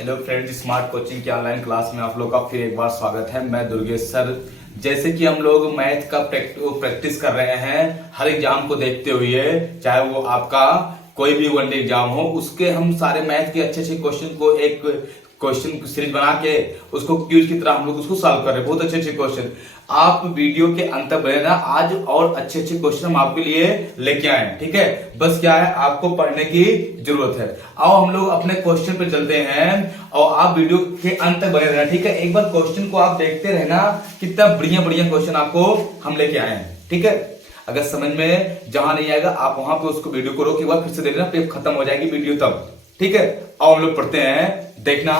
Hello friends, smart coaching की online class में आप लोग का फिर एक बार स्वागत है। मैं दुर्गेश सर। जैसे कि हम लोग मैथ का प्रैक्टिस कर रहे हैं हर एग्जाम को देखते हुए, चाहे वो आपका कोई भी वनडे एग्जाम हो, उसके हम सारे मैथ के अच्छे अच्छे क्वेश्चन को एक क्वेश्चन सीरीज बना के उसको क्यूज की तरह हम लोग उसको सॉल्व कर रहे हैं। बहुत अच्छे अच्छे क्वेश्चन आप वीडियो के अंत तक बने रहना। आज और अच्छे अच्छे क्वेश्चन हम आपके लिए लेके आए हैं, ठीक है। बस क्या है, आपको पढ़ने की जरूरत है। आओ हम लोग अपने क्वेश्चन पे चलते हैं और आप वीडियो के अंत तक बने रहना, ठीक है। एक बार क्वेश्चन को आप देखते रहना, कितना बढ़िया बढ़िया क्वेश्चन आपको हम लेके आए हैं, ठीक है। अगर समझ में जहां नहीं आएगा आप वहां पे उसको वीडियो को रोक, एक बार फिर से देखना, फिर खत्म हो जाएगी वीडियो तब, ठीक है। आओ हम लोग पढ़ते हैं। देखना,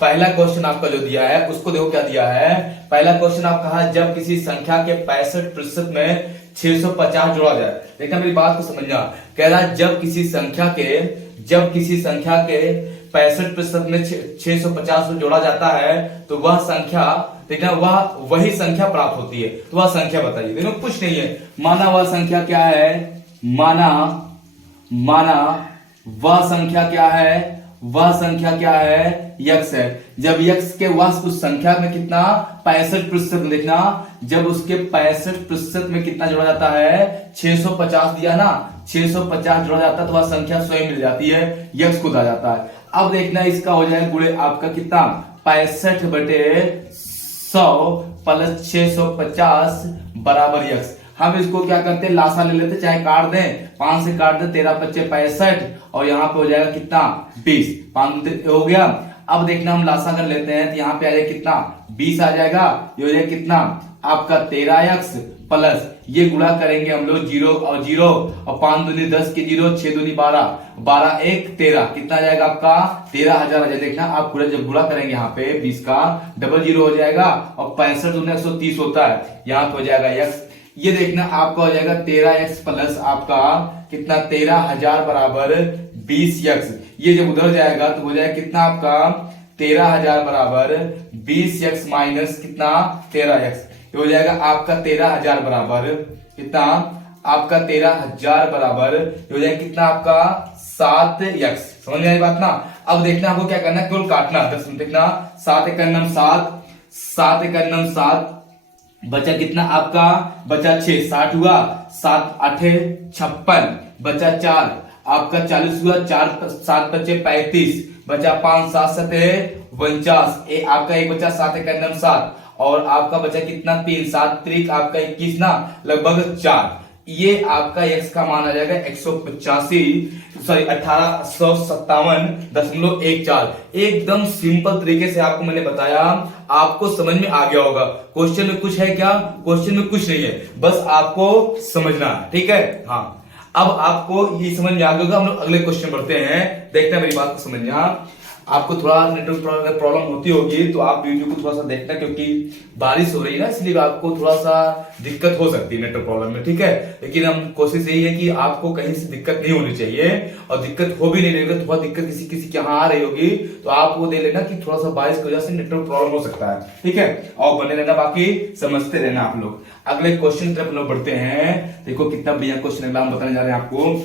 पहला क्वेश्चन आपका जो दिया है उसको देखो क्या दिया है। पहला क्वेश्चन आप कहा, जब किसी संख्या के 65% में 650 जोड़ा जाए। देखना मेरी बात को समझना। कह रहा है जब किसी संख्या के 65% में 650 को जोड़ा जाता है तो वह संख्या, देखना वह वही संख्या प्राप्त होती है। तो वह संख्या बताइए। देखो कुछ नहीं है, माना वह संख्या क्या है, माना वह संख्या क्या है, वह संख्या क्या है, यक्स है। जब यक्स के वह उस संख्या में कितना 65% में, देखना जब उसके 65% में कितना जोड़ा जाता है, 650 दिया ना, 650 जोड़ा जाता है तो वह संख्या स्वयं मिल जाती है, यक्स खुद आ जाता है। अब देखना इसका हो जाएगा गुणे आपका कितना, 65/100 प्लस 650 बराबर यक्स। हम इसको क्या करते हैं, लासा ले लेते, चाहे काट दें, 5 से काट दें, 13 × 5 = 65 और यहाँ पे हो जाएगा कितना, 20, 5 हो गया। अब देखना हम लासा कर लेते हैं तो यहाँ पे आ जाएगा कितना, 20 आ जाएगा। ये हो जाएगा कितना आपका 13x प्लस, ये गुणा करेंगे हम लोग 0 और 0 और 5 दूनी 10 के 0, 6 दूनी 12, 12 1 13, कितना आ जाएगा आपका 13,000 आ जाएगा। देखना आप पूरा जब गुणा करेंगे यहाँ पे 20 का डबल 0 हो जाएगा और 65 दूनी 130 होता है, यहाँ पे हो जाएगा x। ये देखना आपका हो जाएगा 13x प्लस आपका कितना 13,000 बराबर 20x। ये जब उधर जाएगा तो हो जाएगा कितना आपका 13,000 बराबर 20x माइनस कितना 13x। ये हो जाएगा आपका 13,000 बराबर कितना, आपका 13,000 बराबर हो जाएगा कितना आपका 7x। समझ में आई बात ना। अब देखना आपको क्या करना है, केवल काटना। देखना 7 × 9 7, 7 × 9 7, बचा कितना आपका, बचा 6, 60 हुआ, 7 8 56, बचा 4 आपका 40 हुआ, 4 7 बचे 35, बचा 5 7 7 49, आपका एक बचा 7 × 9 7 और आपका बचा कितना 3, 7 3 आपका 21 ना, लगभग 4। ये आपका x का मान आ जाएगा 1857.14। एकदम सिंपल तरीके से आपको मैंने बताया, आपको समझ में आ गया होगा। क्वेश्चन में कुछ है क्या, क्वेश्चन में कुछ नहीं है, बस आपको समझना, ठीक है। हाँ, अब आपको ये समझ में आ गया होगा। हम लोग अगले क्वेश्चन बढ़ते हैं। देखते हैं मेरी बात को समझना। आपको थोड़ा नेटवर्क प्रॉब्लम होती होगी तो आप वीडियो को थोड़ा सा देखना, क्योंकि बारिश हो रही है ना, इसलिए आपको थोड़ा सा दिक्कत हो सकती है नेटवर्क प्रॉब्लम में, ठीक है। लेकिन हम कोशिश यही है कि आपको कहीं से दिक्कत नहीं होनी चाहिए, और दिक्कत हो भी नहीं रही, थोड़ा दिक्कत किसी के यहाँ आ रही होगी तो आप वो दे लेना कि थोड़ा सा बारिश की वजह से नेटवर्क प्रॉब्लम हो सकता है, ठीक है। और बने रहना, बाकी समझते रहना आप लोग। अगले क्वेश्चन तरफ लोग बढ़ते हैं। देखो कितना बढ़िया क्वेश्चन अगला हम बताने जा रहे हैं आपको।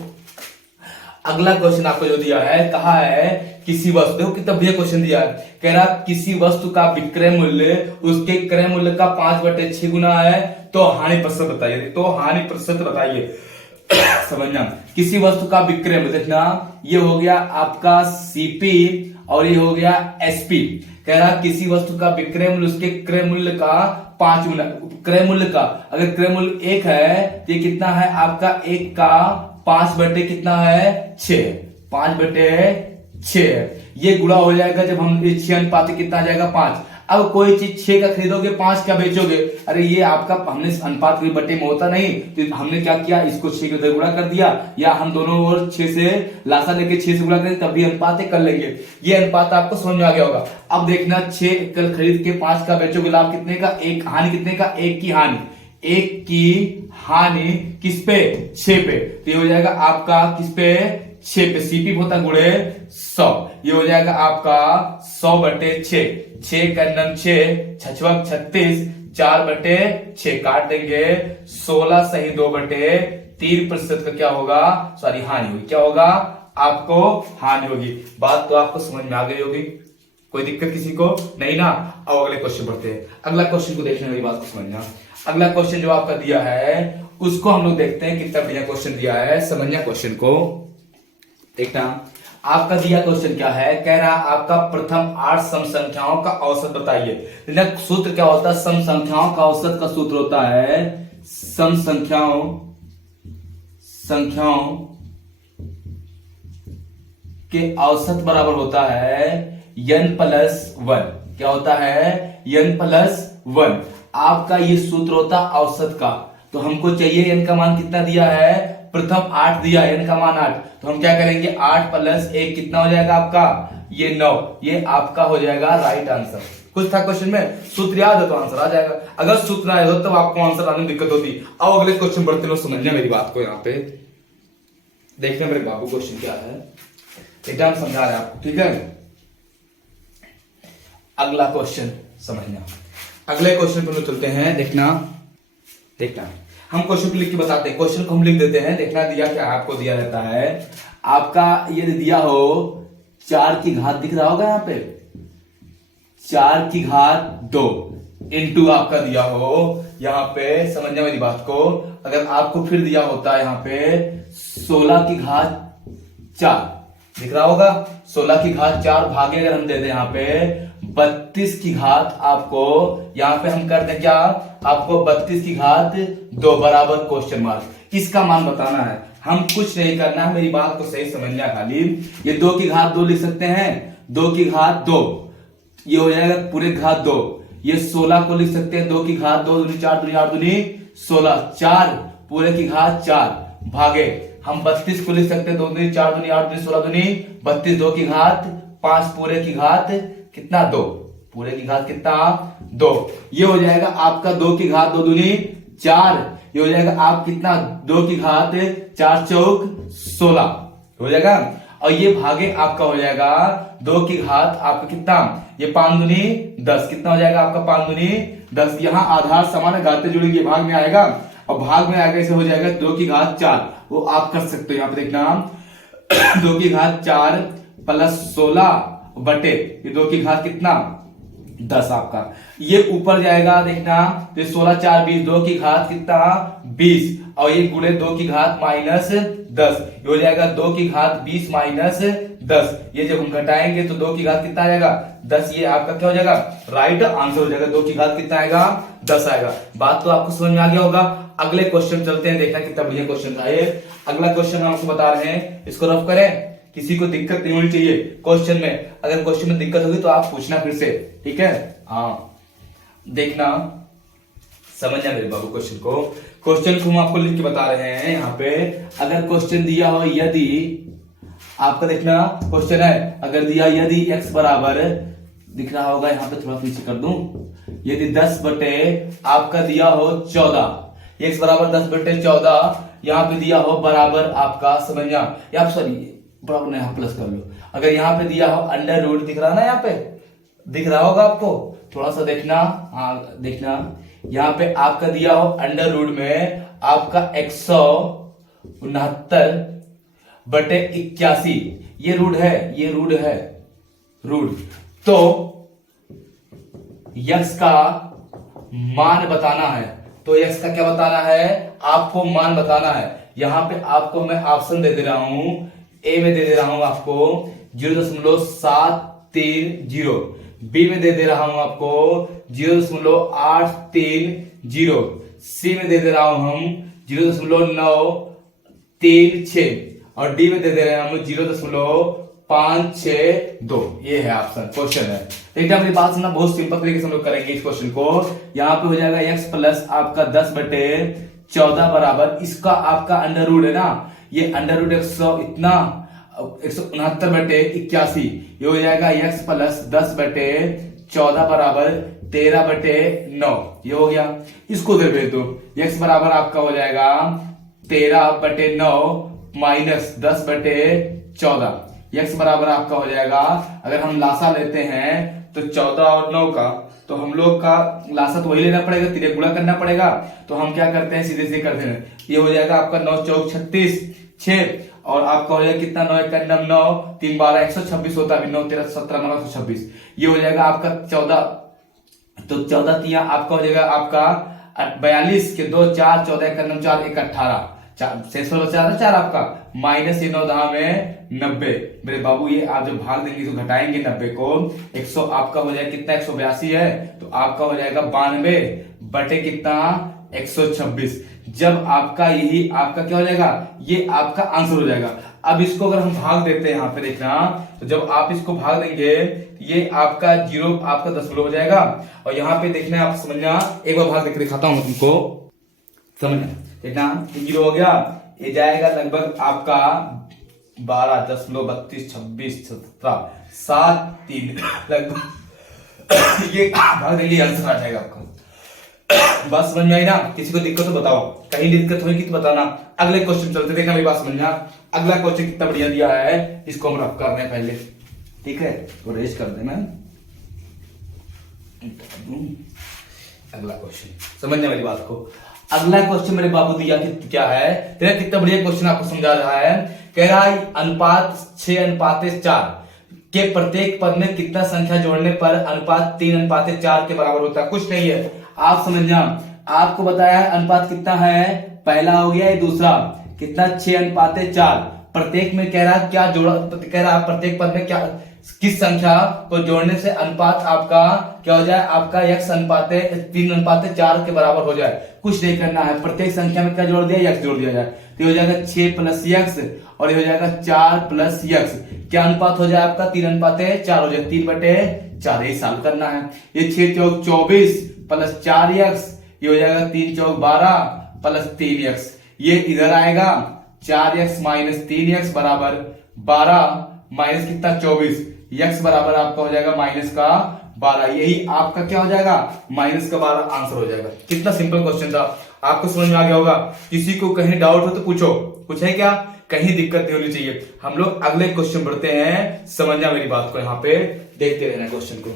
अगला क्वेश्चन आपको जो दिया है, कहा है किसी वस्तु, देखो कितना बढ़िया क्वेश्चन दिया है। कह रहा किसी वस्तु का विक्रय मूल्य उसके क्रय मूल्य का 5/6 गुना है तो हानि प्रतिशत बताइए। तो हानि प्रतिशत बताइए। समझना, किसी वस्तु का विक्रय मूल्य, देखना ये हो गया आपका सीपी और ये हो गया एसपी। कह रहा किसी वस्तु का विक्रय मूल्य उसके क्रय मूल्य का 5 गुना, क्रय मूल्य का, अगर क्रय मूल्य 1 है तो ये कितना है आपका 1 का 5 बटे कितना है 6, 5/6। ये गुणा हो जाएगा जब हम 6 अनुपात कितना आ जाएगा 5। अब कोई चीज 6 का खरीदोगे 5 का बेचोगे, अरे ये आपका हमने अनुपात के बटे में होता नहीं, तो हमने क्या किया, इसको 6 के उधर गुणा कर दिया, या हम दोनों ओर 6 से लासा लेके 6 से गुणा करें तब भी अनुपात कर लेंगे। ये अनुपात आपको समझ में आ गया होगा। अब देखना 6 कल खरीद के 5 का बेचोगे, लाभ कितने का, 1, हानि कितने का, 1 की हानि, 1 की हानि किस पे, 6 पे। तो ये हो जाएगा आपका किस पे, 6 पे, सीपी होता गुणे 100। ये हो जाएगा आपका 100/6, 6 × 9 6, 6 36, 4/6 काट देंगे, 16 सही 2/3% का क्या होगा, सॉरी हानि होगी, क्या होगा आपको हानि होगी। बात तो आपको समझ में आ गई होगी। कोई दिक्कत किसी को नहीं ना। अब अगले क्वेश्चन पढ़ते हैं। अगला क्वेश्चन को देखने मेरी बात को समझना। अगला क्वेश्चन जो आपका दिया है उसको हम लोग देखते हैं कितना बढ़िया क्वेश्चन दिया है, समझना क्वेश्चन को। देखना आपका दिया क्वेश्चन क्या है, कह रहा आपका प्रथम 8 सम संख्याओं का औसत बताइए। सूत्र क्या होता है, सम संख्याओं का औसत का सूत्र होता है सम संख्याओं के औसत बराबर होता है n+1। क्या होता है, n+1। आपका ये सूत्र होता है औसत का। तो हमको चाहिए n का मान कितना दिया है, प्रथम 8 दिया है, n का मान 8। तो हम क्या करेंगे, 8 + 1 कितना हो जाएगा आपका, ये 9। ये आपका हो जाएगा राइट आंसर। कुछ था क्वेश्चन में, सूत्र याद है तो आंसर आ जाएगा। अगर सूत्र ना याद हो तब आपको आंसर आने में दिक्कत होती। अब अगले क्वेश्चन बढ़ते हैं, समझना मेरी बात को। यहाँ पे देखना मेरे बाबू क्वेश्चन क्या है, एकदम समझा रहे आपको, ठीक है। अगला क्वेश्चन समझना। अगले क्वेश्चन पर चलते हैं। देखना हम क्वेश्चन को लिख के बताते हैं। क्वेश्चन को हम लिख देते हैं। देखना दिया क्या आपको, दिया रहता है आपका ये दिया हो 4 की घात, दिख रहा होगा यहाँ पे 4 की घात 2 इंटू आपका दिया हो यहाँ पे, समझना मेरी बात को। अगर आपको फिर दिया होता यहाँ पे 16 की घात 4, दिख रहा होगा 16 की घात 4 भागे अगर हम दे दें यहाँ पे 32 की घात, आपको यहाँ पे हम कर दें क्या, आपको 32 की घात 2 बराबर क्वेश्चन मार्क। इसका मान बताना है, हम कुछ नहीं करना है, मेरी बात को सही समझना खाली। ये 2 की घात 2 लिख सकते हैं, 2 की घात 2 ये हो जाएगा पूरे घात 2। ये 16 को लिख सकते हैं 2 की घात 2 दूनी 4 दूनी 8 दूनी 16, 4 पूरे की घात 4 भागे हम 32 को लिख सकते हैं 2 दूनी 4 दूनी 8 दूनी 16 दूनी 32, 2 की घात 5 पूरे की घात कितना 2, पूरे की घात कितना 2। ये हो जाएगा आपका 2 की घात 2 दूनी 4। ये हो जाएगा आप कितना 2 की घात 4 चौक 16 हो जाएगा। और ये भागे आपका हो जाएगा 2 की घात आपका कितना, ये 5 दूनी 10 कितना हो जाएगा आपका 5 दूनी 10। यहाँ आधार समान है, घाते जुड़ेगी, भाग में आएगा और भाग में आगे से हो जाएगा 2 की घात 4। वो आप कर सकते हो यहाँ पे देखना 2 की घात 4 + 16 बटे ये 2 की घात कितना 10 आपका। ये ऊपर जाएगा देखना, तो 16 4 20, 2 की घात कितना 20 और ये गुणे 2 की घात -10 ये हो जाएगा 2 की घात 20 -10। ये जब हम घटाएंगे तो 2 की घात कितना आएगा 10। ये आपका क्या हो जाएगा, राइट आंसर हो जाएगा। 2 की घात कितना आएगा 10 आएगा। बात तो आपको समझ में आ गया होगा। अगले क्वेश्चन चलते हैं, देखना कितना बढ़िया क्वेश्चन था ये। अगला क्वेश्चन हम आपको बता रहे हैं, इसको रफ करें, किसी को दिक्कत नहीं होनी चाहिए क्वेश्चन में। अगर क्वेश्चन में दिक्कत होगी तो आप पूछना फिर से, ठीक है। हाँ देखना समझना मेरे बाबू क्वेश्चन को। क्वेश्चन को हम आपको लिख के बता रहे हैं यहाँ पे। अगर क्वेश्चन दिया हो, यदि आपका देखना क्वेश्चन है, अगर दिया यदि x बराबर, दिख रहा होगा यहाँ पे थोड़ा पीछे कर दूं, यदि 10 बटे आपका दिया हो 14, x बराबर 10 बटे 14 यहाँ पे दिया हो बराबर आपका, समझना यहाँ सॉरी बराबर नहीं, यहाँ प्लस कर लो। अगर यहाँ पे दिया हो अंडर रूट, दिख रहा ना यहाँ पे, दिख रहा होगा आपको, थोड़ा सा देखना। हाँ देखना यहाँ पे आपका दिया हो अंडर रूट में आपका 169 बटे 81, ये रूट है, ये रूट है रूट। तो यक्स का मान बताना है, तो यक्स का क्या बताना है, आपको मान बताना है। यहां पे आपको मैं ऑप्शन दे दे रहा हूं, ए में दे दे रहा हूं आपको 0.730, बी में दे दे रहा हूं आपको 0.830, सी में दे दे रहा हूं हम 0.936 और डी में दे दे रहे हैं हम 0.562। ये है ऑप्शन, क्वेश्चन है। एकदम मेरी बात सुनना, बहुत सिंपल तरीके से हम लोग करेंगे इस क्वेश्चन को। यहाँ पे हो जाएगा x प्लस आपका 10 बटे 14 बराबर, इसका आपका अंडर रूट है ना, ये अंडर रूट 100 इतना 169 बटे 81, ये हो जाएगा x प्लस 10 बटे 14 बराबर 13 बटे 9, ये हो गया। इसको उधर भेज दो, x बराबर आपका हो जाएगा 13 बटे 9 माइनस 10 बटे 14, x बराबर आपका हो जाएगा, अगर हम लासा लेते हैं तो 14 और 9 का, तो हम लोग का लासा तो वही लेना पड़ेगा, तिरे गुणा करना पड़ेगा। तो हम क्या करते हैं, सीधे सीधे करते हैं, ये हो जाएगा आपका 9 चौक 36 6 और आपका हो जाएगा कितना 9 1 9 9 3 12 126 होता है, 9 13 17 9 126, ये हो जाएगा आपका 14। तो 14 तिया आपका हो जाएगा आपका 42 के 2 4 14 1 9 4 1 18 शेष बचा रहा 4 आपका माइनस ये 9 दहा में 90। मेरे बाबू ये आप जब भाग देंगे तो घटाएंगे 90 को 100 आपका हो जाएगा कितना 182 है, तो आपका हो जाएगा 92 बटे कितना 126। जब आपका यही आपका क्या हो जाएगा, ये आपका आंसर हो जाएगा। अब इसको अगर हम भाग देते हैं यहाँ पे देखना, तो जब आप इसको भाग देंगे ये आपका 0 आपका 10 हो जाएगा, और यहाँ पे देखना आप समझना, एक बार भाग देकर दिखाता हूं तुमको, समझना देखना 0 हो गया, ये जाएगा लगभग आपका 12 10 32 26 17 7 3 लगभग ये भाग देंगे आंसर आ जाएगा आपका। बात समझ में आई ना? किसी को दिक्कत तो बताओ, कहीं दिक्कत होगी तो बताना। अगले क्वेश्चन चलते, देखना मेरी बात समझना। अगला क्वेश्चन कितना बढ़िया दिया है, इसको हम रफ कर रहे हैं पहले, ठीक है, तो रेस कर देना। अगला क्वेश्चन समझना मेरी बात को। अगला क्वेश्चन मेरे बाबू दिया कि क्या है, तेरा कितना बढ़िया क्वेश्चन आपको समझा रहा है। कह रहा है अनुपात 6:4 के प्रत्येक पद में कितना संख्या जोड़ने पर अनुपात 3:4 के बराबर होता है। कुछ नहीं है, आप समझना, आपको बताया है अनुपात कितना है, पहला हो गया, ये दूसरा कितना 6:4। प्रत्येक में कह रहा क्या जोड़ा, कह रहा प्रत्येक पद में क्या किस संख्या को जोड़ने से अनुपात आपका क्या हो जाए, आपका x अनुपात 3:4 के बराबर हो जाए। कुछ नहीं करना है, प्रत्येक संख्या में क्या जोड़ दिया, x जोड़ दिया जाए, तो हो जाएगा 6 + x और ये हो जाएगा 4 + x। क्या अनुपात हो जाए आपका 3:4 हो जाए, 3/4 यही सॉल्व करना है। ये 6 चौक 24 + 4x, ये हो जाएगा 3 चौक 12 + 3x, ये इधर आएगा 4x - 3x बराबर 12 माइनस कितना 24, x बराबर आपका हो जाएगा -12। यही आपका क्या हो जाएगा, -12 आंसर हो जाएगा। कितना सिंपल क्वेश्चन था, आपको समझ में आ गया होगा। किसी को कहीं डाउट हो तो पूछो, कुछ है क्या, कहीं दिक्कत नहीं होनी चाहिए। हम लोग अगले क्वेश्चन बढ़ते हैं, समझना मेरी बात को, यहाँ पे देखते रहना क्वेश्चन को।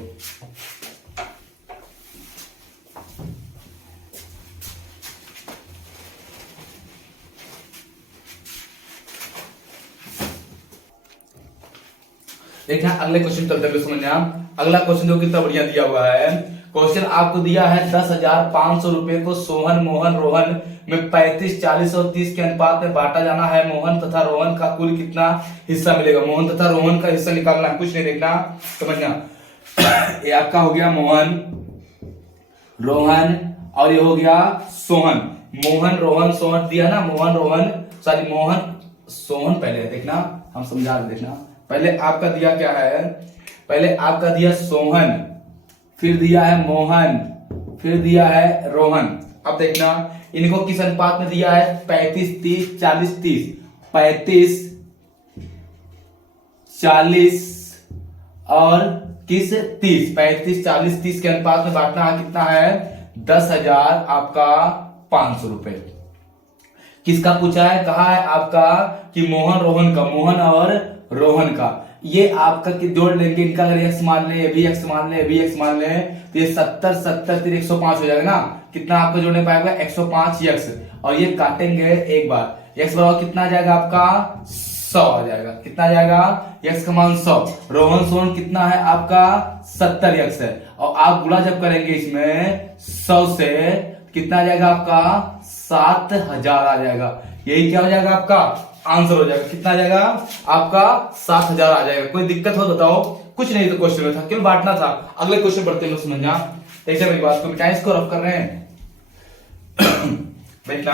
देखना अगले क्वेश्चन चलते हुए समझना। अगला क्वेश्चन जो कितना बढ़िया दिया हुआ है, क्वेश्चन आपको दिया है 10,500 रुपए को सोहन मोहन रोहन में 35 40 और 30 के अनुपात में बांटा जाना है। मोहन तथा रोहन का कुल कितना हिस्सा मिलेगा, मोहन तथा रोहन का हिस्सा निकालना है, कुछ नहीं देखना, समझना। ये आपका हो गया मोहन रोहन और ये हो गया सोहन। मोहन रोहन सोहन दिया ना, मोहन रोहन सॉरी मोहन सोहन पहले देखना, हम समझा रहे देखना। पहले आपका दिया क्या है, पहले आपका दिया सोहन, फिर दिया है मोहन, फिर दिया है रोहन। अब देखना इनको किस अनुपात में दिया है, 35 30 40 30, 35 40 और किस 30, 35 40 30 के अनुपात में बांटना है, कितना है 10,000 आपका 500 रुपए। किसका पूछा है, कहा है आपका कि मोहन रोहन का, मोहन और रोहन का, ये आपका जोड़ लेंगे इनका, अगर x मान ले, ये भी x मान ले, ये भी x मान ले, तो ये 70 70 फिर 105 हो जाएगा ना। कितना आपका जोड़ने पाएगा 105x, और ये काटेंगे एक बार, x बराबर कितना आ जाएगा आपका 100 आ जाएगा। कितना आ जाएगा, x का मान 100। रोहन सोहन कितना है आपका 70x है, और आप गुणा जब करेंगे इसमें 100 से, कितना आ जाएगा आपका 7,000 आ जाएगा। यही क्या हो जाएगा आपका आंसर हो जाएगा। कितना आ जाएगा आपका 7,000 आ जाएगा। कोई दिक्कत हो बताओ, कुछ नहीं तो क्वेश्चन में था, केवल बांटना था। अगले क्वेश्चन पढ़ते हैं, समझना, देखिए मेरी बात को, मिटाएं इसको, रफ कर रहे हैं। देखना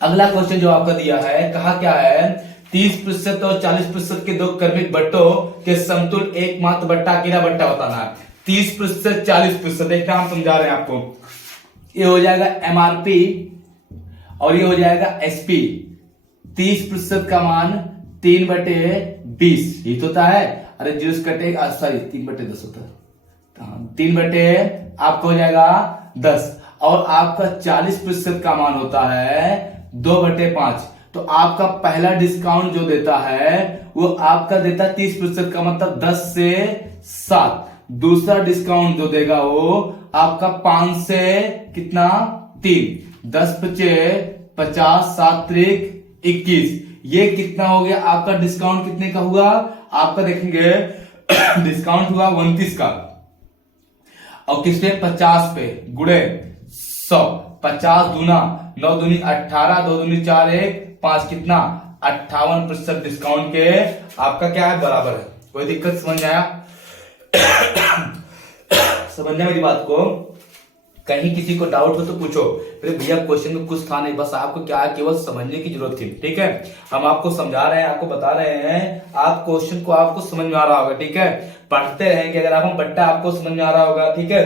अगला क्वेश्चन जो आपका दिया है, कहा क्या है, 30% और 40% के दो क्रमिक बट्टों के समतुल एकमात्र बट्टा अकेला बट्टा बताना है। 30% 40%, देखना हम समझा रहे हैं आपको। ये हो जाएगा एमआरपी और ये हो जाएगा एसपी। 30% का मान 3/20 ये तो होता है, अरे जीरो कटे सॉरी 3/10 होता है, 3 आपको हो जाएगा 10, और आपका 40% का मान होता है 2/5। तो आपका पहला डिस्काउंट जो देता है वो आपका देता है 30% का, मतलब 10 से 7। दूसरा डिस्काउंट जो देगा वो आपका 5 से कितना 3, 10 × 5 = 50, 7 × 21, ये कितना हो गया आपका डिस्काउंट कितने का हुआ आपका देखेंगे डिस्काउंट हुआ 29 का और किस पे 50 पे गुड़े 100 50 दूना 9 दूनी 18 2 दूनी 4 1 5 कितना 58% डिस्काउंट के आपका क्या है बराबर है। कोई दिक्कत समझ आया समझना मेरी बात को। कहीं किसी को डाउट हो तो पूछो। अरे भैया क्वेश्चन में कुछ था नहीं, बस आपको क्या है केवल समझने की जरूरत थी। ठीक है, हम आपको समझा रहे हैं, आपको बता रहे हैं, आप क्वेश्चन को आपको समझ में आ रहा होगा। ठीक है, पढ़ते रहेंगे अगर आप बट्टा आपको समझ में आ रहा होगा। ठीक है,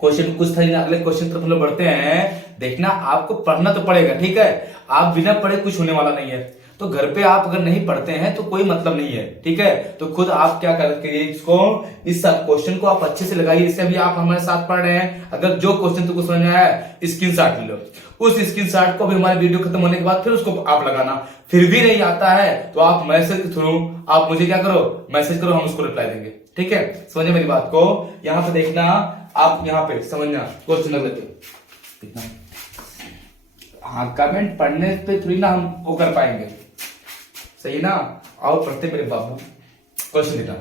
क्वेश्चन कुछ था नहीं, अगले क्वेश्चन तरफ हम लोग बढ़ते हैं। देखना आपको पढ़ना तो पड़ेगा। ठीक है, आप बिना पढ़े कुछ होने वाला नहीं है। तो घर पे आप अगर नहीं पढ़ते हैं तो कोई मतलब नहीं है। ठीक है, तो खुद आप क्या करके इसको इस क्वेश्चन को आप अच्छे से लगाइए। इससे अभी आप हमारे साथ पढ़ रहे हैं, अगर जो क्वेश्चन तुमको समझ में आया स्क्रीनशॉट ले लो। उस स्क्रीनशॉट को भी हमारे वीडियो खत्म होने के बाद फिर उसको आप लगाना। फिर भी नहीं आता है तो आप मैसेज के थ्रू आप मुझे क्या करो मैसेज करो, हम उसको रिप्लाई देंगे। ठीक है, समझे मेरी बात को। यहाँ पे देखना, आप यहाँ पे समझना क्वेश्चन लग लेते। हाँ, कमेंट पढ़ने पे थोड़ी ना हम वो कर पाएंगे, सही ना। आओ पढ़ते मेरे बाबू। क्वेश्चन देखना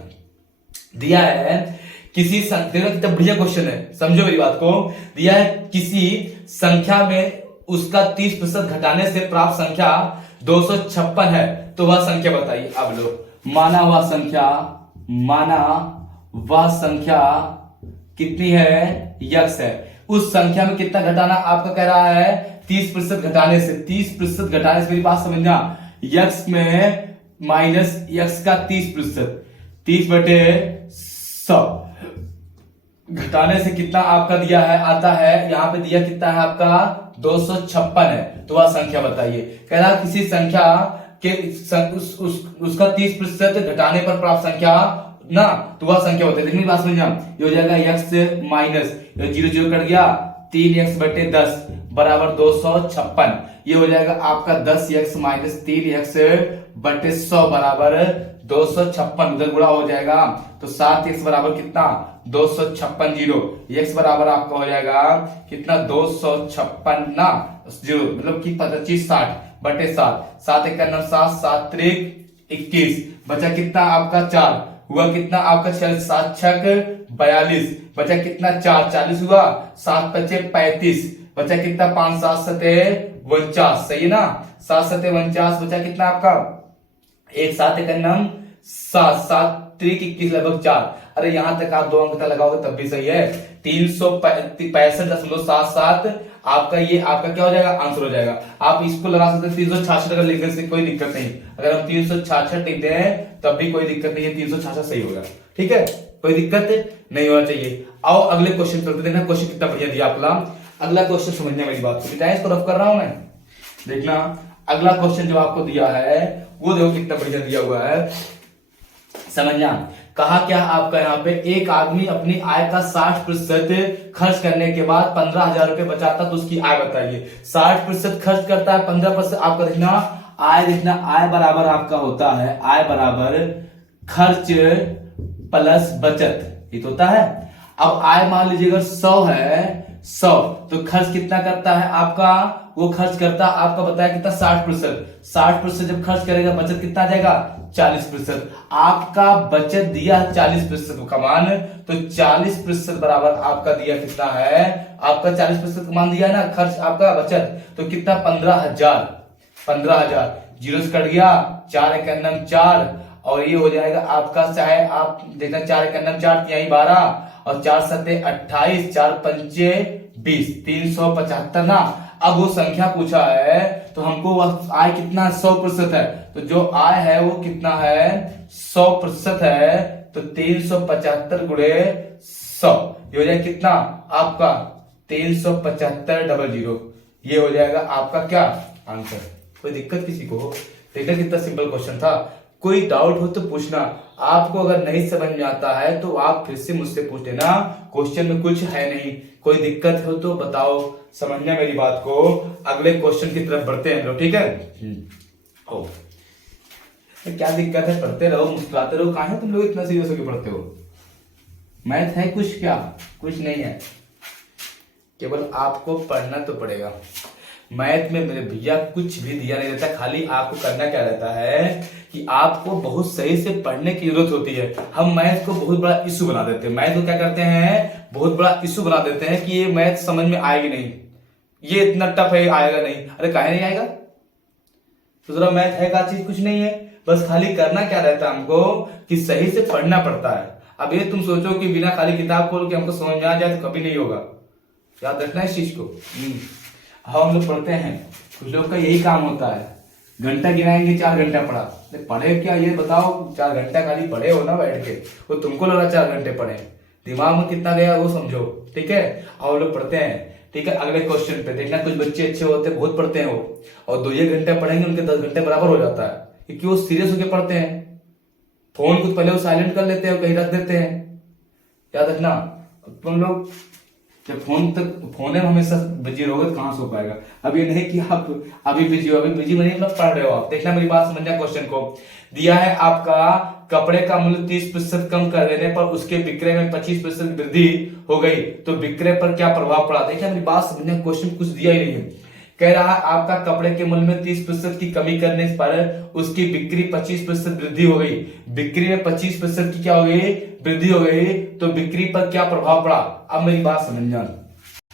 दिया है किसी कितना बढ़िया क्वेश्चन है, समझो मेरी बात को। दिया है किसी संख्या में उसका 30% घटाने से प्राप्त संख्या 256 है, तो वह संख्या बताइए। अब लो, माना वह संख्या कितनी है यक्स है। उस संख्या में कितना घटाना आपका कह रहा है 30% घटाने से। 30% घटाने से मेरी बात समझना, यक्स में माइनस यक्स का 30%, 30/100 घटाने से कितना आपका दिया है आता है। यहां पे दिया कितना है आपका 256 है, तो वह संख्या बताइए। कह रहा किसी संख्या के उसका 30% घटाने पर प्राप्त संख्या ना, तो वह संख्या बताइए। देखिए बात समझना, ये हो जाएगा यक्स माइनस 0 कट गया 3x/10 बराबर 256। ये हो जाएगा आपका 10x माइनस 3x/100 बराबर 256। उधर गुणा हो जाएगा तो 7x बराबर कितना 256 जीरो। x बराबर आपका हो जाएगा कितना 256 ना जीरो मतलब कि 25 60/7 7 1 9 7 7 3 21 बचा कितना आपका 4 हुआ कितना आपका 7 6 42 बचा कितना 4 40 हुआ 7 5 35 बचा कितना 5 7 7 49 सही है ना। 7 7 49 बचा कितना आपका 1 7 1 9 7 7 3 21 लगभग 4। अरे यहां तक आप 2 अंक लगाओगे तब भी सही है। 365.77 आपका ये आपका क्या हो जाएगा आंसर हो जाएगा। आप इसको लगा सकते हैं 366 अगर लिखने से कोई दिक्कत नहीं। अगर हम 366 लिखते हैं तब भी कोई दिक्कत नहीं है, 366 सही होगा। ठीक है, कोई दिक्कत नहीं होना चाहिए। आओ अगले क्वेश्चन चलते, देखना क्वेश्चन कितना बढ़िया दिया आपका। अगला क्वेश्चन समझने मेरी बात को, इसको रफ कर रहा हूं मैं। देखना अगला क्वेश्चन जो आपको दिया है वो देखो कितना बढ़िया दिया हुआ है, समझना। कहा क्या आपका यहाँ पे एक आदमी अपनी आय का 60% खर्च करने के बाद 15,000 रुपए बचाता, तो उसकी आय बताइए। 60% खर्च करता है, 15% आपका देखना आय बराबर आपका होता है आय बराबर खर्च प्लस बचत, ये तो होता है। अब आय मान लीजिए अगर 100 है 100 तो खर्च कितना करता है आपका, वो खर्च करता आपका बताया कितना 60%। 60% जब खर्च करेगा बचत कितना आ जाएगा 40%। आपका बचत दिया 40% का मान, तो 40% बराबर आपका दिया कितना है आपका 40% का मान दिया है ना खर्च आपका बचत, तो कितना 15,000 जीरो से कट गया 4 1 9 4 और ये हो जाएगा आपका चाहे आप देखना 4 1 9 4 3 12 और 4 7 28 4 5 20 375 ना। अब वो संख्या पूछा है तो हमको वह आय कितना 100% है, तो जो आय है वो कितना है 100% है, तो 375 गुणे 100 ये हो जाएगा कितना आपका 375 ये हो जाएगा आपका क्या आंसर। कोई दिक्कत किसी को हो? देखना कितना सिंपल क्वेश्चन था। कोई डाउट हो तो पूछना। आपको अगर नहीं समझ में आता है तो आप फिर से मुझसे पूछ लेना, क्वेश्चन में कुछ है नहीं। कोई दिक्कत हो तो बताओ, समझना मेरी बात को। अगले क्वेश्चन की तरफ बढ़ते हैं लोग, ठीक है। ओ क्या दिक्कत है, पढ़ते रहो मुस्कुराते रहो, कहां तुम लोग इतना सीरियस होकर पढ़ते हो। मैथ है कुछ क्या, कुछ नहीं है, केवल आपको पढ़ना तो पड़ेगा। मैथ में मेरे भैया कुछ भी दिया नहीं रहता, खाली आपको करना क्या रहता है कि आपको बहुत सही से पढ़ने की जरूरत होती है। हम मैथ को बहुत बड़ा इशू बना देते हैं, मैथ को क्या करते हैं, बहुत बड़ा इशू बना देते हैं कि ये मैथ समझ में आएगी नहीं, ये इतना टफ है, आएगा नहीं। अरे काहे नहीं आएगा, तो जरा मैथ है का चीज कुछ नहीं है, बस खाली करना क्या रहता है हमको कि सही से पढ़ना पड़ता है। अब ये तुम सोचो कि बिना खाली किताब खोल के हमको समझ में आ जाए तो कभी नहीं होगा, याद रखना इस चीज को। हम लोग पढ़ते हैं, कुछ लोग का यही काम होता है, घंटा गिनाएंगे 4 घंटा पढ़ा, पढ़े क्या ये बताओ, 4 घंटा खाली पढ़े हो ना बैठ के, वो तुमको लगा 4 घंटे पढ़े, दिमाग में कितना गया वो समझो, ठीक है। और लोग पढ़ते हैं, ठीक है। अगले क्वेश्चन पे देखना, कुछ बच्चे अच्छे होते हैं, बहुत पढ़ते हैं वो, और 2 घंटे पढ़ेंगे उनके 10 घंटे बराबर हो जाता है, क्योंकि वो सीरियस होकर पढ़ते हैं। फोन को पहले वो साइलेंट कर लेते हैं और कहीं रख देते हैं, याद रखना। तुम लोग जब फोन में हमेशा बिजी रहोगे तो कहां से हो पाएगा। अब ये नहीं कि आप अभी बिजी हो, अभी बिजी में नहीं मतलब पढ़ रहे हो आप। देखना मेरी बात समझना, क्वेश्चन को दिया है आपका कपड़े का मूल्य 30% कम कर देने पर उसके विक्रय में 25% वृद्धि हो गई, तो विक्रय पर क्या प्रभाव पड़ा। देखना मेरी बात समझना, क्वेश्चन कुछ दिया ही नहीं है, कह रहा है आपका कपड़े के मूल्य में 30% की कमी करने पर उसकी बिक्री 25% वृद्धि हो गई, बिक्री में 25% की क्या हो गई, वृद्धि हो गई, तो बिक्री पर क्या प्रभाव पड़ा। अब मेरी बात समझना,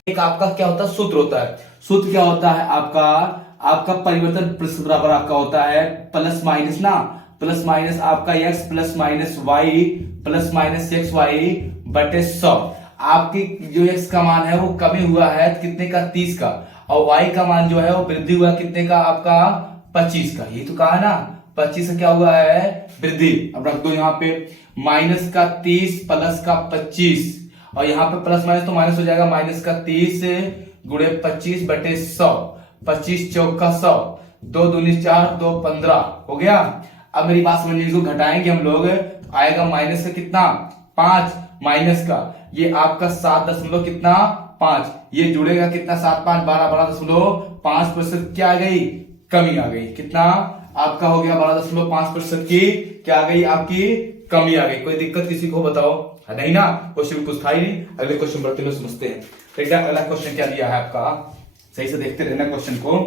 एक आपका क्या होता है, सूत्र होता है। सूत्र क्या होता है आपका परिवर्तन प्रश्न बराबर आपका होता है प्लस माइनस ना, प्लस माइनस आपका x plus minus Y plus minus X Y बटे 100। आपकी जो x का मान है वो कमी हुआ है कितने का, 30 का, और y का मान जो है वो वृद्धि हुआ कितने का, आपका 25 का। ये तो कहा ना 25 का क्या हुआ है, वृद्धि। अब रख दो यहाँ पे माइनस का 30 प्लस का 25, और यहाँ पे प्लस माइनस तो माइनस हो जाएगा, माइनस का 30 गुणे 25 बटे 100, 25 चौका 100, 2 दूनी 4, 2 15 हो गया। अब मेरी बात समझिए, इसको घटाएंगे हम लोग, आएगा माइनस का कितना 5, माइनस का ये आपका 7 कितना 5, ये जुड़ेगा कितना 7 5 12 12.5% क्या आ गई, कमी आ गई। कितना आपका हो गया 12.5% की क्या आ गई, आपकी कमी आ गई। कोई दिक्कत किसी को बताओ, नहीं ना, क्वेश्चन कुछ था ही नहीं। अगले क्वेश्चन बढ़ते हुए समझते हैं। बेटा अगला क्वेश्चन क्या दिया है आपका, सही से देखते रहना क्वेश्चन को,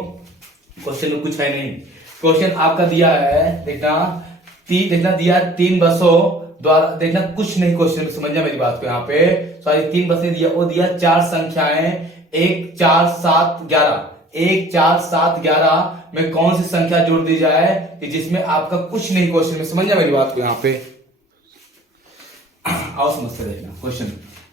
क्वेश्चन में कुछ है नहीं। क्वेश्चन आपका दिया है, देखना दिया 3 बसों द्वारा, देखना कुछ नहीं, क्वेश्चन समझना मेरी बात को। यहाँ पे सॉरी 3 बसें दिया, वो दिया 4 संख्याएं 1 4 7 11, 1 4 7 11 में कौन सी संख्या जोड़ दी जाए कि जिसमें आपका कुछ नहीं, क्वेश्चन में समझना मेरी बात को। यहाँ पे आओ समझते देखना, क्वेश्चन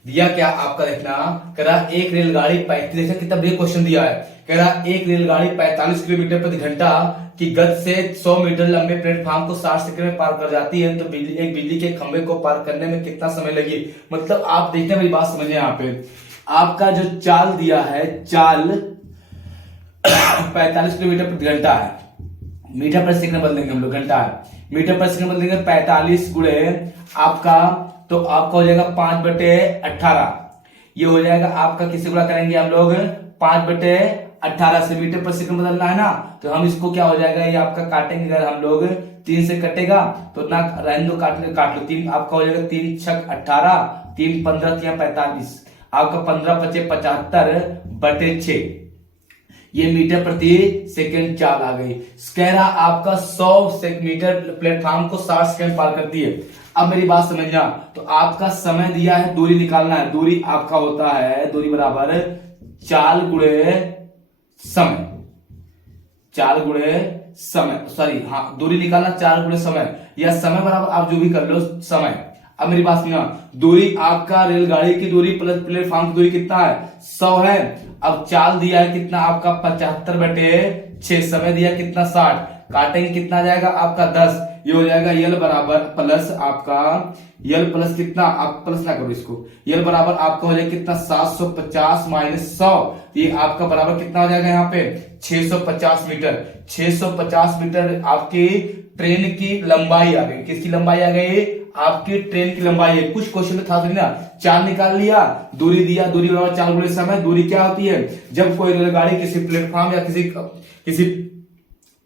दिया क्या आपका, देखना कह रहा एक रेलगाड़ी 35, देखना कितना बढ़िया क्वेश्चन दिया है, कह रहा एक रेलगाड़ी 45 किलोमीटर प्रति घंटा की गति से 100 मीटर लंबे प्लेटफॉर्म को 60 सेकंड में पार कर जाती है, तो एक बिजली के खंभे को पार करने में कितना समय लगी। मतलब आप देखते मेरी बात समझिए, यहाँ पे आपका जो चाल दिया है, चाल 45 किलोमीटर प्रति घंटा है, मीटर पर सेकंड बदलेंगे हम लोग, घंटा है, मीटर पर सेकंड बदलेंगे 45 गुणे आपका, तो आपका हो जाएगा 5/18, ये हो जाएगा आपका, किससे गुणा करेंगे हम लोग 5/18 से, मीटर पर सेकंड बदलना है ना, तो हम इसको क्या हो जाएगा, ये आपका काटेंगे अगर हम लोग 3 से कटेगा तो ना रहने दो, काट लो 3, आपका हो जाएगा 3 छक 18, 3 15 45, आपका 15 5 75/6, ये मीटर प्रति सेकंड चाल आ गई। कह रहा आपका 100 मीटर प्लेटफॉर्म को 60 सेकंड पार करती है। अब मेरी बात समझना, तो आपका समय दिया है, दूरी निकालना है, दूरी आपका होता है, दूरी बराबर चाल गुणे समय, चाल गुणे समय, सॉरी हाँ दूरी निकालना 4 गुणे समय, या समय बराबर आप जो भी कर लो समय। अब मेरी बात सुनिए, दूरी आपका रेलगाड़ी की दूरी प्लस प्लेटफॉर्म की दूरी कितना है, 100 है। अब चाल दिया है कितना आपका 75/6, समय दिया कितना 60, काटेंगे कितना जाएगा आपका 10, ये हो जाएगा यल बराबर प्लस आपका, यल प्लस कितना, आप प्लस ना करो इसको, यल बराबर आपका हो जाएगा कितना 750 माइनस 100, ये आपका बराबर कितना हो जाएगा यहाँ पे 650 मीटर। 650 मीटर आपकी ट्रेन की लंबाई आ गई, किसकी लंबाई आ गई, आपकी ट्रेन की लंबाई है। कुछ क्वेश्चन में था ना, चाल निकाल लिया, दूरी दिया, दूरी बराबर चाल गुणे समय। दूरी क्या होती है, जब कोई रेलगाड़ी किसी प्लेटफॉर्म या किसी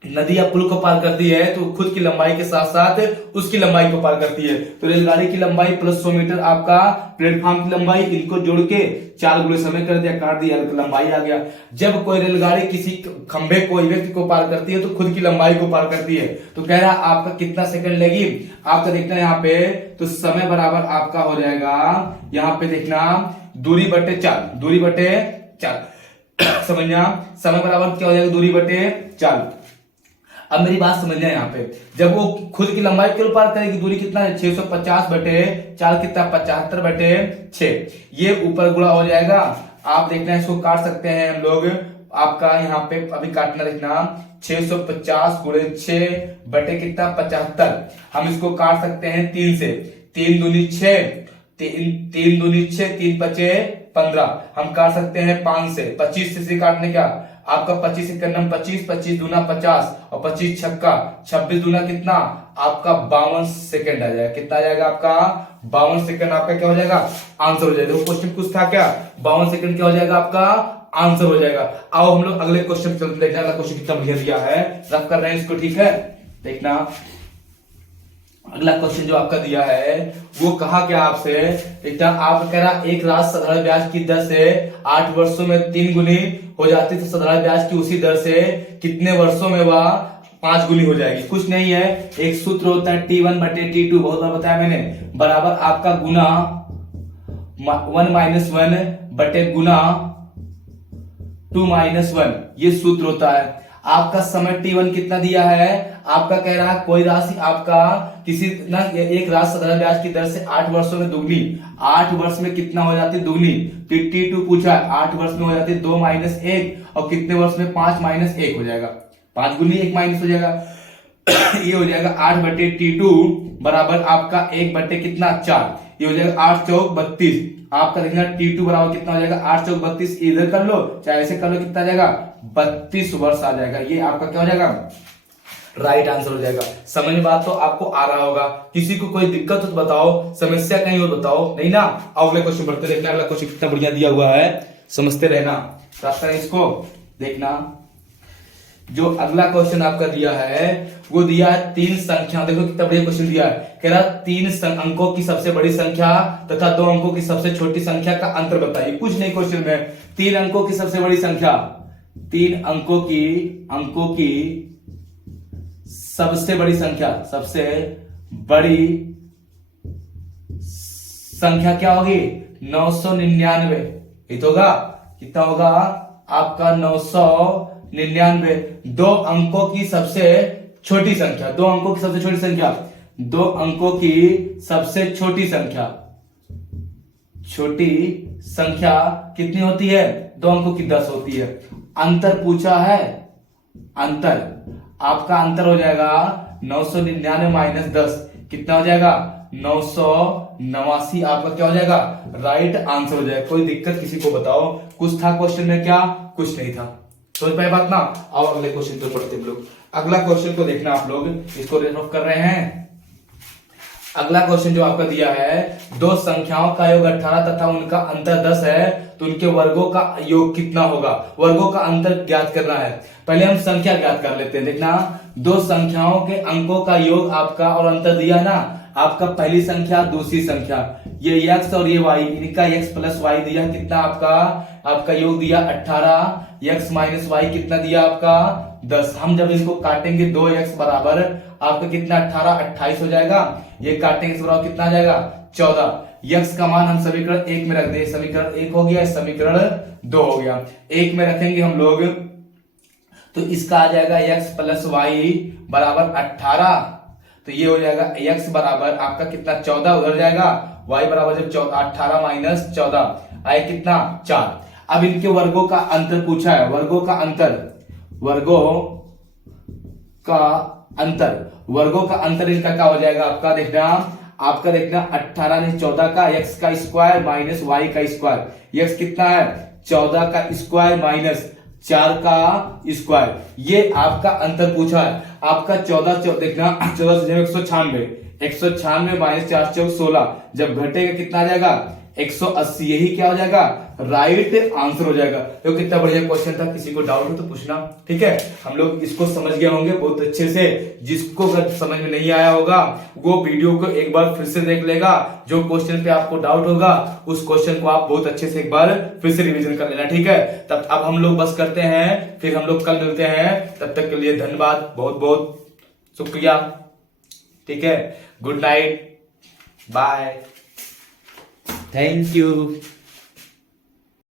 नदी या पुल को पार करती है तो खुद की लंबाई के साथ साथ उसकी लंबाई को पार करती है। तो रेलगाड़ी की लंबाई प्लस 100 मीटर आपका प्लेटफॉर्म की लंबाई, इनको जोड़ के 4 गुणे समय कर दिया, काट दिया, लंबाई आ गया। जब कोई रेलगाड़ी किसी खंभे को, व्यक्ति को पार करती है तो खुद की लंबाई को पार करती है। तो कह रहा आपका कितना सेकंड लेगी, आपका देखना यहाँ पे, तो समय बराबर आपका हो जाएगा, यहाँ पे देखना दूरी बटे 4, दूरी बटे 4 समझना, समय बराबर क्या हो जाएगा, दूरी बटे 4। अब मेरी बात समझना यहाँ पे, जब वो खुद की लंबाई क्यों पार करेगी, दूरी कितना है 650 बटे 4 कितना 75 बटे 6, ये ऊपर गुणा हो जाएगा। आप देखना इसको काट सकते हैं हम लोग, आपका यहाँ पे अभी काटना देखना 650 गुणे 6 बटे कितना 75, हम इसको काट सकते हैं 3 से, 3 दूनी 6, 3 दूनी 6, 3 पचे 15, हम काट सकते हैं 5 से, 25 से काटने का आपका 25 से करना 25, 25 दूना 50 और 25 छक्का 26 दूना कितना आपका 52 सेकंड आ जाएगा। कितना आ जाएगा आपका 52 सेकंड, आपका क्या हो जाएगा आंसर हो जाएगा। वो क्वेश्चन कुछ था क्या, 52 सेकंड क्या हो जाएगा आपका आंसर हो जाएगा। आओ हम लोग अगले क्वेश्चन चलते देखना, अगला क्वेश्चन कितना बढ़िया दिया है, रफ कर रहे हैं इसको, ठीक है। देखना अगला क्वेश्चन जो आपका दिया है वो कहा क्या आपसे, एक आप कह रहा एक राशि साधारण ब्याज की दर से 8 वर्षों में 3 गुनी हो जाती तो साधारण ब्याज की उसी दर से कितने वर्षों में वह 5 गुनी हो जाएगी। कुछ नहीं है, एक सूत्र होता है T1 बटे T2, बहुत बार बताया मैंने, बराबर आपका गुना 1 माइनस 1 बटे गुना 2 माइनस 1, ये सूत्र होता है। आपका समय T1 कितना दिया है, आपका कह रहा है कोई राशि आपका किसी ना एक राशि साधारण ब्याज की दर से 8 वर्षों में दुगनी, 8 वर्ष में कितना हो जाती है दुगनी, T2 पूछा है 8 वर्ष में हो जाती है 2 माइनस 1 और कितने वर्ष में 5 माइनस 1 हो जाएगा, 5 गुनी 1 माइनस हो जाएगा ये हो जाएगा 8 बटे T2 बराबर आपका 1 बटे कितना 4, ये हो जाएगा 8 चौक 32। आपका देखना T2 बराबर कितना हो जाएगा 8 चौक 32, इधर कर लो चाहे ऐसे कर लो, कितना आ जाएगा 32 वर्ष आ जाएगा। ये आपका क्या हो जाएगा राइट आंसर हो जाएगा। समझ में बात तो आपको आ रहा होगा, किसी को कोई दिक्कत हो तो बताओ, समस्या कहीं हो बताओ, नहीं ना। अगले क्वेश्चन बढ़ते देखना, अगला क्वेश्चन कितना बढ़िया दिया हुआ है, समझते रहना, रास्ता इसको देखना। जो अगला क्वेश्चन आपका दिया है वो दिया है 3 संख्या, देखो कितना बढ़िया क्वेश्चन दिया है, कह रहा 3 अंकों की सबसे बड़ी संख्या तथा 2 अंकों की सबसे छोटी संख्या का अंतर बताइए। कुछ नहीं क्वेश्चन में, 3 अंकों की सबसे बड़ी संख्या, 3 अंकों की सबसे बड़ी संख्या, सबसे बड़ी संख्या क्या होगी 999, ये तो होगा, कितना होगा आपका 999। 2 अंकों की सबसे छोटी संख्या, 2 अंकों की सबसे छोटी संख्या, 2 अंकों की सबसे छोटी संख्या, छोटी संख्या कितनी होती है 2 अंकों की 10 होती है। अंतर पूछा है, अंतर आपका अंतर हो जाएगा 999 माइनस 10, कितना हो जाएगा 989, आपका क्या हो जाएगा राइट आंसर हो जाएगा। कोई दिक्कत किसी को बताओ, कुछ था क्वेश्चन में क्या, कुछ नहीं था, समझ पाए बात ना। आओ अगले क्वेश्चन को पढ़ते हैं लोग। अगला क्वेश्चन को देखना आप लोग, इसको रेफर कर रहे हैं। अगला क्वेश्चन जो आपका दिया है, 2 संख्याओं का योग 18 तथा उनका अंतर 10 है तो उनके वर्गों का योग कितना होगा। वर्गों का अंतर ज्ञात करना है, पहले हम संख्या ज्ञात कर लेते हैं। देखना 2 संख्याओं के अंकों का योग आपका और अंतर दिया ना, आपका पहली संख्या दूसरी संख्या, ये x और ये y, इनका x प्लस y दिया, कितना आपका योग दिया 18, x माइनस y कितना दिया आपका 10। हम जब इसको काटेंगे 2x बराबर आपका कितना 18 28 हो जाएगा, ये काटेंगे इस बराबर कितना आ जाएगा 14। x का मान हम समीकरण 1 में रख दे, समीकरण 1 हो गया, समीकरण 2 हो गया, 1 में रखेंगे हम लोग तो इसका आ जाएगा x प्लस वाई बराबर 18, तो ये हो जाएगा x बराबर आपका कितना 14 उधर जाएगा, y बराबर जब 18 माइनस 14 आए कितना 4। अब इनके वर्गों का अंतर पूछा है, वर्गों का अंतर इनका क्या हो जाएगा आपका देखना, 18 नहीं 14 का x का स्क्वायर माइनस y का स्क्वायर, x कितना है 14 का स्क्वायर माइनस 4 का स्क्वायर, ये आपका अंतर पूछा है। आपका 14 देखना 14 196 माइनस 4 चौक 16, जब घटेगा कितना आ जाएगा 180, यही क्या हो जाएगा, राइट आंसर हो जाएगा। तो कितना बढ़िया क्वेश्चन था, किसी को डाउट हो तो पूछना, ठीक है। हम लोग इसको समझ गए होंगे बहुत अच्छे से। जिसको अगर समझ में नहीं आया होगा वो वीडियो को एक बार फिर से देख लेगा। जो क्वेश्चन पे आपको डाउट होगा उस क्वेश्चन को आप बहुत अच्छे से एक बार फिर से रिवीजन कर लेना, ठीक है। तब अब हम लोग बस करते हैं, फिर हम लोग कल मिलते हैं। तब तक के लिए धन्यवाद, बहुत बहुत शुक्रिया, ठीक है। Good night, bye, thank you.